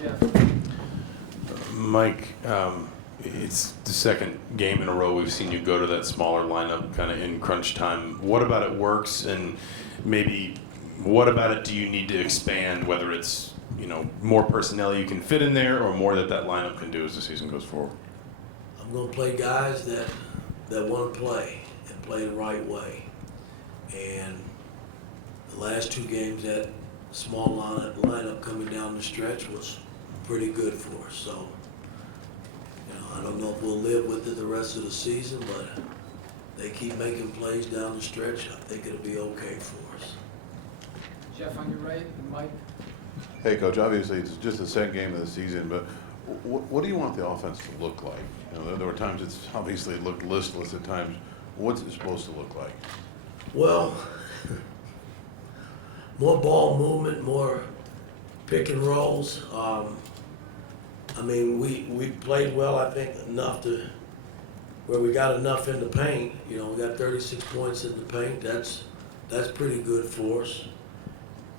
Jeff. Mike, it's the second game in a row we've seen you go to that smaller lineup kind of in crunch time. What about it works, and maybe what about it do you need to expand, whether it's more personnel you can fit in there or more that lineup can do as the season goes forward? I'm going to play guys that want to play and play the right way. And the last two games, that small lineup coming down the stretch was pretty good for us. So, I don't know if we'll live with it the rest of the season, but they keep making plays down the stretch, I think it'll be okay for us. Jeff on your right, and Mike. Hey, Coach, obviously it's just the second game of the season, but what do you want the offense to look like? There were times it's obviously looked listless at times. What's it supposed to look like? Well, more ball movement, more pick and rolls. We played well, I think, enough to where we got enough in the paint. We got 36 points in the paint. That's pretty good for us.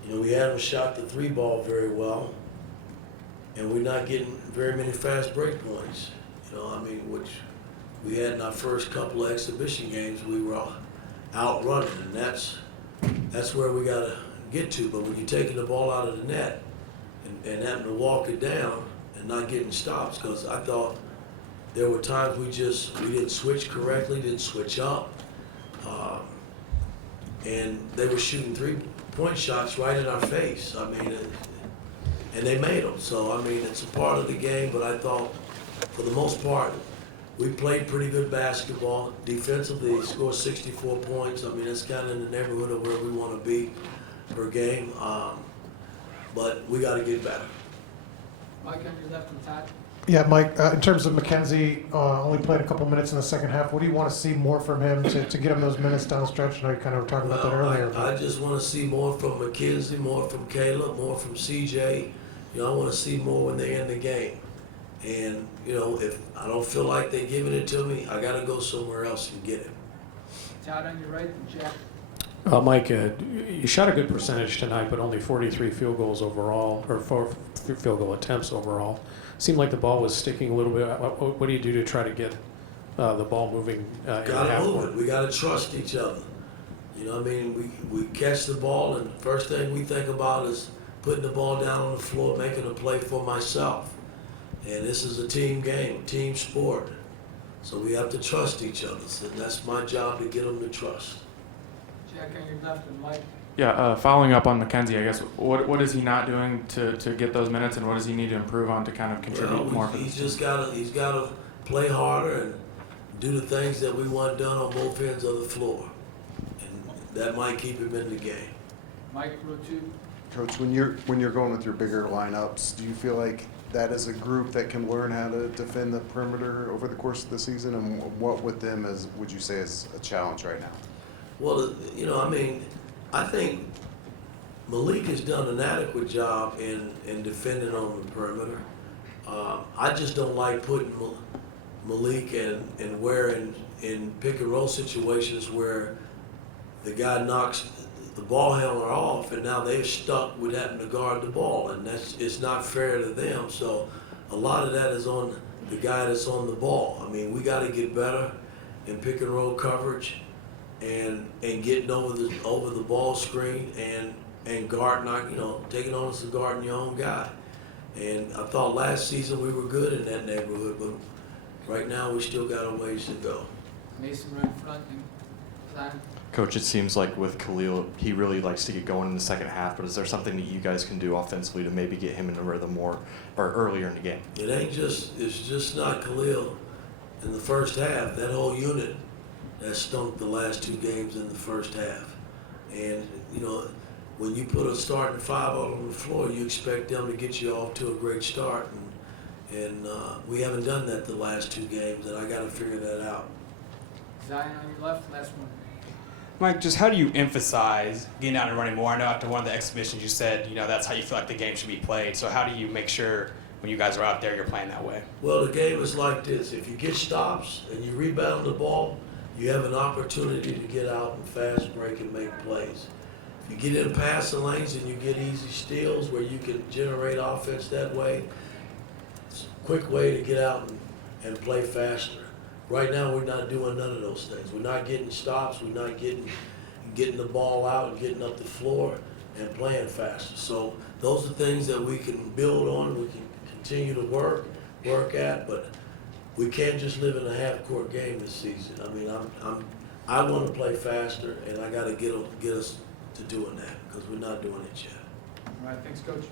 We haven't shot the three ball very well, and we're not getting very many fast break points. Which we had in our first couple of exhibition games, we were out running, and that's where we got to get to. But when you're taking the ball out of the net and having to walk it down and not getting stops, because I thought there were times we didn't switch correctly, didn't switch up, and they were shooting 3-point shots right in our face. And they made them. So it's a part of the game, but I thought for the most part we played pretty good basketball. Defensively, scored 64 points. That's kind of in the neighborhood of where we want to be per game. But we got to get better. Mike on your left, and Todd. Yeah, Mike, in terms of Mackenzie, only played a couple minutes in the second half. What do you want to see more from him to get him those minutes down the stretch? I know you kind of were talking about that earlier. I just want to see more from Mackenzie, more from Caleb, more from CJ. I want to see more when they're in the game. And, if I don't feel like they're giving it to me, I got to go somewhere else and get it. Todd on your right, and Jeff. Mike, you shot a good percentage tonight, but only 43 field goals overall, or 4 field goal attempts overall. Seemed like the ball was sticking a little bit. What do you do to try to get the ball moving in the Got to half move court? it. We got to trust each other. We catch the ball, and the first thing we think about is putting the ball down on the floor, making a play for myself. And this is a team game, team sport. So we have to trust each other. And that's my job, to get them to trust. Jack on your left, and Mike. Yeah, following up on Mackenzie, I guess, what is he not doing to get those minutes, and what does he need to improve on to kind of contribute more? He's got to play harder and do the things that we want done on both ends of the floor. And that might keep him in the game. Mike, row 2. Coach, when you're going with your bigger lineups, do you feel like that is a group that can learn how to defend the perimeter over the course of the season? And what with them would you say is a challenge right now? Well, I think Malik has done an adequate job in defending on the perimeter. I just don't like putting Malik and where in pick and roll situations where the guy knocks the ball handler off, and now they're stuck with having to guard the ball, and it's not fair to them. So a lot of that is on the guy that's on the ball. We got to get better in pick and roll coverage and getting over the ball screen and guarding, taking on some guarding your own guy. And I thought last season we were good in that neighborhood, but right now we still got a ways to go. Mason right in front, and Zion. Coach, it seems like with Khalil, he really likes to get going in the second half, but is there something that you guys can do offensively to maybe get him in the rhythm more or earlier in the game? It's just not Khalil in the first half. That whole unit has stunk the last two games in the first half. And, when you put a starting 5 out on the floor, you expect them to get you off to a great start. And we haven't done that the last 2 games, and I got to figure that out. Zion on your left, last one. Mike, just how do you emphasize getting out and running more? I know after one of the exhibitions you said, that's how you feel like the game should be played. So how do you make sure when you guys are out there you're playing that way? Well, the game is like this. If you get stops and you rebound the ball, you have an opportunity to get out and fast break and make plays. If you get in passing lanes and you get easy steals where you can generate offense that way, it's a quick way to get out and play faster. Right now, we're not doing none of those things. We're not getting stops. We're not getting the ball out and getting up the floor and playing faster. So those are things that we can build on. We can continue to work at, but we can't just live in a half-court game this season. I mean, I want to play faster, and I got to get us to doing that because we're not doing it yet. All right, thanks, Coach.